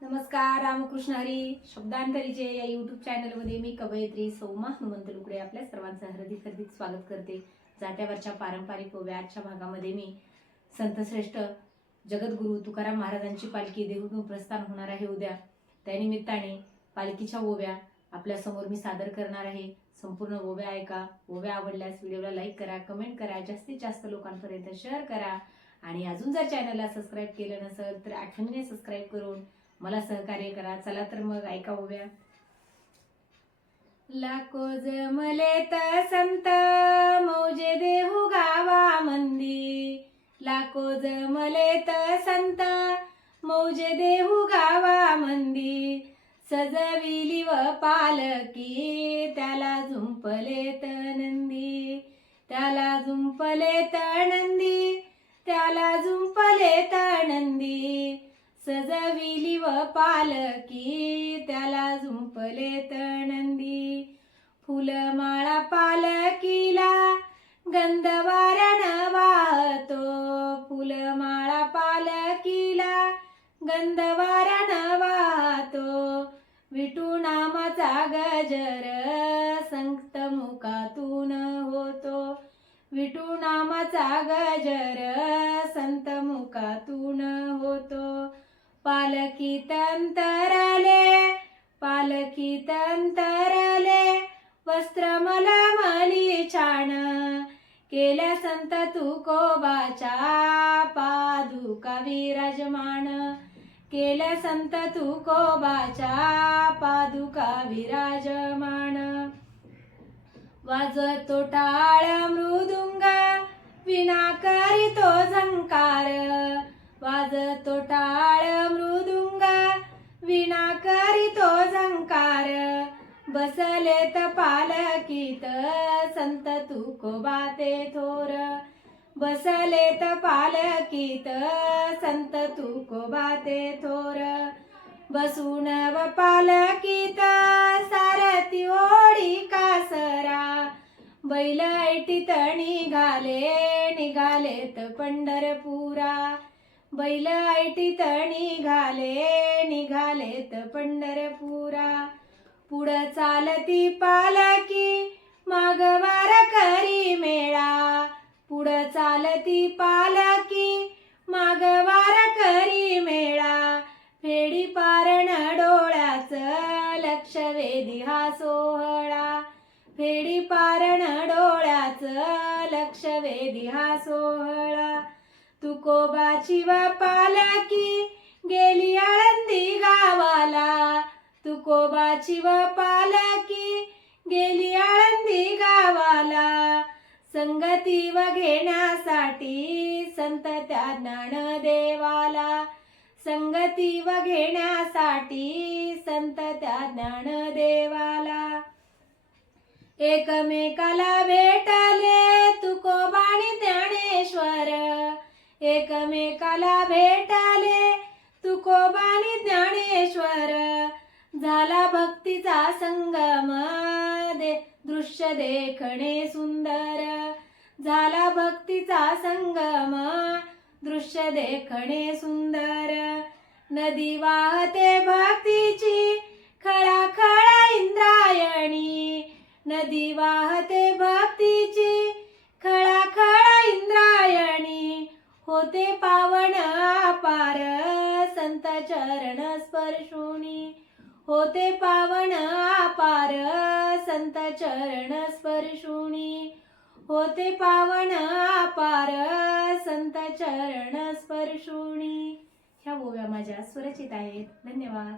नमस्कार रामकृष्ण हरी. शब्दांतरीचे या युट्यूब चॅनलमध्ये मी कवयित्री सौमा हनुमंत लुकडे आपल्या सर्वांचं हार्दिक हार्दिक स्वागत करते. जात्यावरच्या पारंपरिक ओव्या आजच्या भागामध्ये मी संतश्रेष्ठ जगद्गुरू तुकाराम महाराजांची पालखी देहूतून प्रस्थान होणार आहे उद्या. त्यानिमित्ताने पालखीच्या ओव्या आपल्यासमोर मी सादर करणार आहे. संपूर्ण ओव्या ऐका ओव्या आवडल्यास व्हिडिओला लाईक करा कमेंट करा जास्तीत जास्त लोकांपर्यंत शेअर करा. आणि अजून जर चॅनलला सबस्क्राईब केलं नसेल तर आठवणीने सबस्क्राईब करून मला सहकार्य करा. चला तर मग ऐका उभ्या लाको जमले तर संत मौजे देहू गावा मंदी. लाको जमले तर संत मौजे देहू गावा मंदी. सजविली व पालकी त्याला झुंपले तर नंदी. त्याला झुंपले तर नंदी त्याला झुंपले तर नंदी. सजविली व पालकी त्याला झुंपले तणंदी फुलमाळा पालकीला गंधवारण वाहतो. फुलमाळा पालकीला गंधवारण वाहतो. विटू नामाचा गजर पालखीत तंतरले पालखीत तंतरले वस्त्र मला मली छान केल्या संत तुकोबाच्या पादुका विराजमान. केल्या संत तुकोबाच्या पादुका विराजमान. वाजतो टाळ मृदुंगा विना करीतो झंकार. वाजतो टाळ मृदुंग विना करीतो झंकार. बसले त पालकीत संत तुकोबा ते थोर. बसले त पालकीत संत तुकोबा ते थोर. बसून व पालकीत सारथी ओढी कासरा. बैल ऐटीत निघाले निघालेत पंढरपुरा. बैल ऐटीत निघाले निघालेत पंढरपुरा. पुढं चालती पालकी मागवार करी मेळा. पुढं चालती पालकी मागवार करी मेळा. फेडी पारण डोळ्याच लक्ष वेधी हा सोहळा. फेडी पारण डोळ्याच लक्ष वेधी हा सोहळा. तुकोबाची व पालकी गेली आळंदी गावाला. तुकोबाची व पालकी गेली आळंदी गावाला. संगती व घेण्यासाठी संत त्या ज्ञानदेवाला संगती व घेण्यासाठी संत त्या ज्ञानदेवाला एकमेकाला एकाला भेटाले. तुकोबानी ज्ञानेश्वर. झाला भक्तीचा संगम दे दृश्य देखणे सुंदर. झाला भक्तीचा संगम. दृश्य देखणे सुंदर. नदी वाहते भक्तीची. खळा खळा इंद्रायणी. नदी वाहते भक्तीची. खळा खळा इंद्रायणी. होते चरण स्पर्शुनी. होते पावन अपार संत चरण स्पर्शुनी. होते पावन अपार संत चरण स्पर्शुनी. ह्या ओव्या माझ्या स्वरचित आहेत. धन्यवाद.